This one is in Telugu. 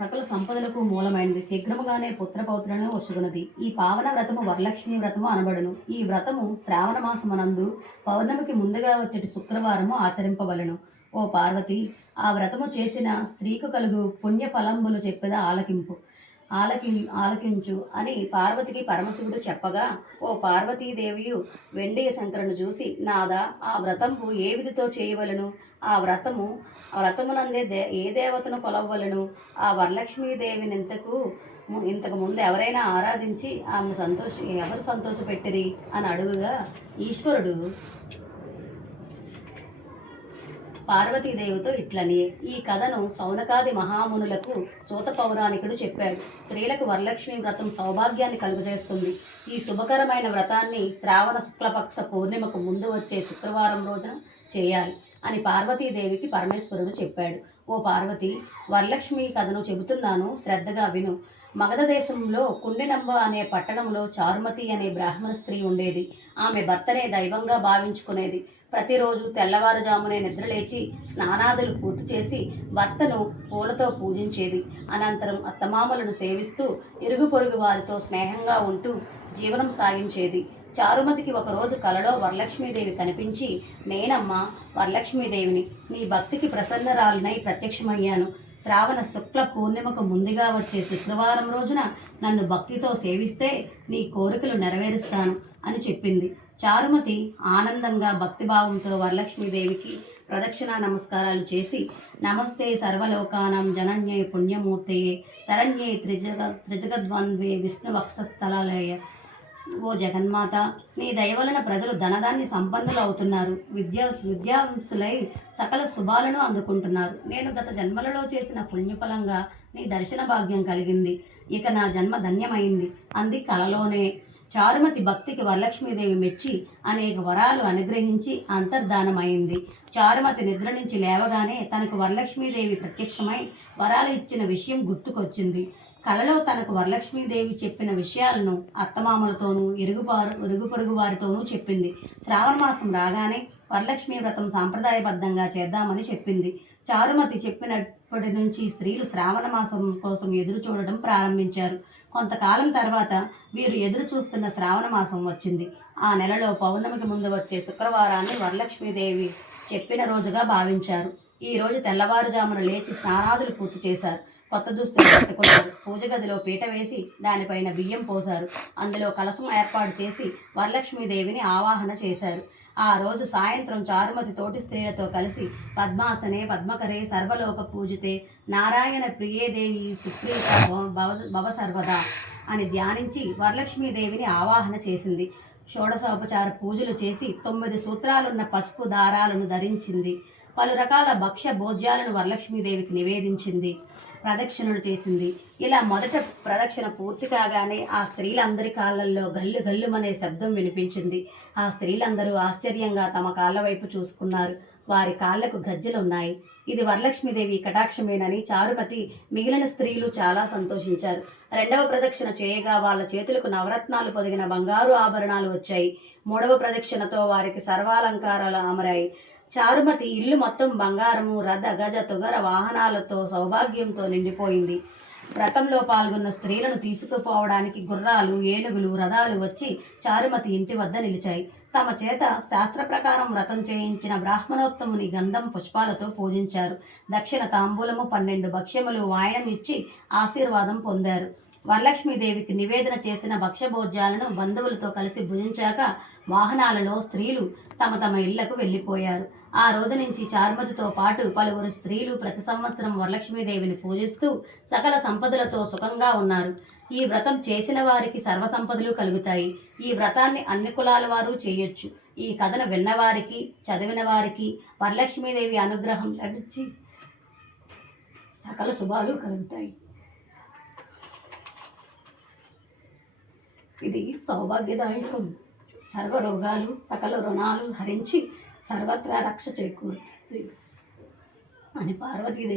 సకల సంపదలకు మూలమైనది. శీఘ్రముగానే పుత్రపౌత్రులను వసుగునది. ఈ పావన వ్రతము వరలక్ష్మి వ్రతము అనబడును. ఈ వ్రతము శ్రావణ మాసమునందు పౌర్ణమికి ముందుగా వచ్చేటి శుక్రవారము ఆచరింపవలను. ఓ పార్వతి, ఆ వ్రతము చేసిన స్త్రీకు కలుగు పుణ్య ఫలంబులు చెప్పేద ఆలకింపు. ఆలకించు అని పార్వతికి పరమశివుడు చెప్పగా, ఓ పార్వతీదేవియు వెండి శంకరుని చూసి, నాదా, ఆ వ్రతంపు ఏ విధితో చేయవలను? ఆ వ్రతమునందే ఏ దేవతను కొలవలను? ఆ వరలక్ష్మీదేవిని ఇంతకు ముందు ఎవరైనా ఆరాధించి ఆమెను ఎవరు సంతోషపెట్టిరి అని అడుగుగా, ఈశ్వరుడు పార్వతీదేవితో ఇట్లని ఈ కథను సౌనకాది మహామునులకు సూత పౌరాణికుడు చెప్పాడు. స్త్రీలకు వరలక్ష్మి వ్రతం సౌభాగ్యాన్ని కలుగజేస్తుంది. ఈ శుభకరమైన వ్రతాన్ని శ్రావణ శుక్లపక్ష పూర్ణిమకు ముందు వచ్చే శుక్రవారం రోజున చేయాలి అని పార్వతీదేవికి పరమేశ్వరుడు చెప్పాడు. ఓ పార్వతి, వరలక్ష్మి కథను చెబుతున్నాను, శ్రద్ధగా విను. మగధ దేశంలో కుండినంబ అనే పట్టణంలో చారుమతి అనే బ్రాహ్మణ స్త్రీ ఉండేది. ఆమె భర్తనే దైవంగా భావించుకునేది. ప్రతిరోజు తెల్లవారుజామునే నిద్రలేచి స్నానాదులు పూర్తి చేసి భర్తను పూలతో పూజించేది. అనంతరం అత్తమామలను సేవిస్తూ ఇరుగు పొరుగు వారితో స్నేహంగా ఉంటూ జీవనం సాగించేది. చారుమతికి ఒకరోజు కలలో వరలక్ష్మీదేవి కనిపించి, నేనమ్మా వరలక్ష్మీదేవిని, నీ భక్తికి ప్రసన్నరాలునై ప్రత్యక్షమయ్యాను. శ్రావణ శుక్ల పూర్ణిమకు ముందుగా వచ్చే శుక్రవారం రోజున నన్ను భక్తితో సేవిస్తే నీ కోరికలు నెరవేరుస్తాను అని చెప్పింది. చారుమతి ఆనందంగా భక్తిభావంతో వరలక్ష్మీదేవికి ప్రదక్షిణ నమస్కారాలు చేసి, నమస్తే సర్వలోకానం జనన్యే పుణ్యమూర్తయే శరణ్యే త్రిజగద్వంద్వే విష్ణువక్షస్థలాలయ. ఓ జగన్మాత, నీ దయవలన ప్రజలు ధనధాన్య సంపన్నులు అవుతున్నారు, విద్యావంతులై సకల శుభాలను అందుకుంటున్నారు. నేను గత జన్మలలో చేసిన పుణ్యఫలంగా నీ దర్శన భాగ్యం కలిగింది. ఇక నా జన్మ ధన్యమైంది అంది కలలోనే. చారుమతి భక్తికి వరలక్ష్మీదేవి మెచ్చి అనేక వరాలు అనుగ్రహించి అంతర్ధానమైంది. చారుమతి నిద్ర నుంచి లేవగానే తనకు వరలక్ష్మీదేవి ప్రత్యక్షమై వరాలు ఇచ్చిన విషయం గుర్తుకొచ్చింది. కలలో తనకు వరలక్ష్మీదేవి చెప్పిన విషయాలను అత్తమామలతోనూ ఇరుగు పొరుగు వారితోనూ చెప్పింది. శ్రావణ మాసం రాగానే వరలక్ష్మీ వ్రతం సాంప్రదాయబద్ధంగా చేద్దామని చెప్పింది. చారుమతి చెప్పినప్పటి నుంచి స్త్రీలు శ్రావణ మాసం కోసం ఎదురు చూడడం ప్రారంభించారు. కొంతకాలం తర్వాత వీరు ఎదురు చూస్తున్న శ్రావణ మాసం వచ్చింది. ఆ నెలలో పౌర్ణమికి ముందు వచ్చే శుక్రవారాన్ని వరలక్ష్మీదేవి చెప్పిన రోజుగా భావించారు. ఈ రోజు తెల్లవారుజామున లేచి స్నానాదులు పూర్తి చేశారు. కొత్త దుస్తులు కట్టుకున్నారు. పూజ గదిలో పీట వేసి దానిపైన బియ్యం పోశారు. అందులో కలశం ఏర్పాటు చేసి వరలక్ష్మీదేవిని ఆవాహన చేశారు. ఆ రోజు సాయంత్రం చారుమతి తోటి స్త్రీలతో కలిసి పద్మాసనే పద్మకరే సర్వలోక పూజితే నారాయణ ప్రియేదేవి సుప్రీత భవ సర్వదా అని ధ్యానించి వరలక్ష్మీదేవిని ఆవాహన చేసింది. షోడశోపచార పూజలు చేసి 9 సూత్రాలున్న పసుపు దారాలను ధరించింది. పలు రకాల భక్ష్య భోజ్యాలను వరలక్ష్మీదేవికి నివేదించింది. ప్రదక్షిణలు చేసింది. ఇలా మొదట ప్రదక్షిణ పూర్తి కాగానే ఆ స్త్రీలందరి కాళ్ళల్లో గల్లు గల్లుమనే శబ్దం వినిపించింది. ఆ స్త్రీలందరూ ఆశ్చర్యంగా తమ కాళ్ళ వైపు చూసుకున్నారు. వారి కాళ్లకు గజ్జెలున్నాయి. ఇది వరలక్ష్మీదేవి కటాక్షమేనని చారుమతి మిగిలిన స్త్రీలు చాలా సంతోషించారు. రెండవ ప్రదక్షిణ చేయగా వాళ్ళ చేతులకు నవరత్నాలు పొదిగిన బంగారు ఆభరణాలు వచ్చాయి. మూడవ ప్రదక్షిణతో వారికి సర్వాలంకారాలు అమరాయి. చారుమతి ఇల్లు మొత్తం బంగారము, రథ, గజ, తుగర వాహనాలతో సౌభాగ్యంతో నిండిపోయింది. వ్రతంలో పాల్గొన్న స్త్రీలను తీసుకుపోవడానికి గుర్రాలు, ఏనుగులు, రథాలు వచ్చి చారుమతి ఇంటి వద్ద నిలిచాయి. తమ చేత శాస్త్ర ప్రకారం వ్రతం చేయించిన బ్రాహ్మణోత్తముని గంధం పుష్పాలతో పూజించారు. దక్షిణ తాంబూలము, 12 భక్ష్యములు వాయనం ఇచ్చి ఆశీర్వాదం పొందారు. వరలక్ష్మీదేవికి నివేదన చేసిన భక్ష్యభోజ్యాలను బంధువులతో కలిసి భుజించాక వాహనాలలో స్త్రీలు తమ తమ ఇళ్లకు వెళ్ళిపోయారు. ఆ రోజు నుంచి చారుమతితో పాటు పలువురు స్త్రీలు ప్రతి సంవత్సరం వరలక్ష్మీదేవిని పూజిస్తూ సకల సంపదలతో సుఖంగా ఉన్నారు. ఈ వ్రతం చేసిన వారికి సర్వ సంపదలు కలుగుతాయి. ఈ వ్రతాన్ని అన్ని కులాల వారు చేయొచ్చు. ఈ కథను విన్నవారికి, చదివిన వారికి వరలక్ష్మీదేవి అనుగ్రహం లభించి సకల శుభాలు కలుగుతాయి. ఇది సౌభాగ్యదాయకం. సర్వ రోగాలు, సకల రుణాలు హరించి సర్వత్రా రక్ష చేకూరుతుంది అని పార్వతీదేవి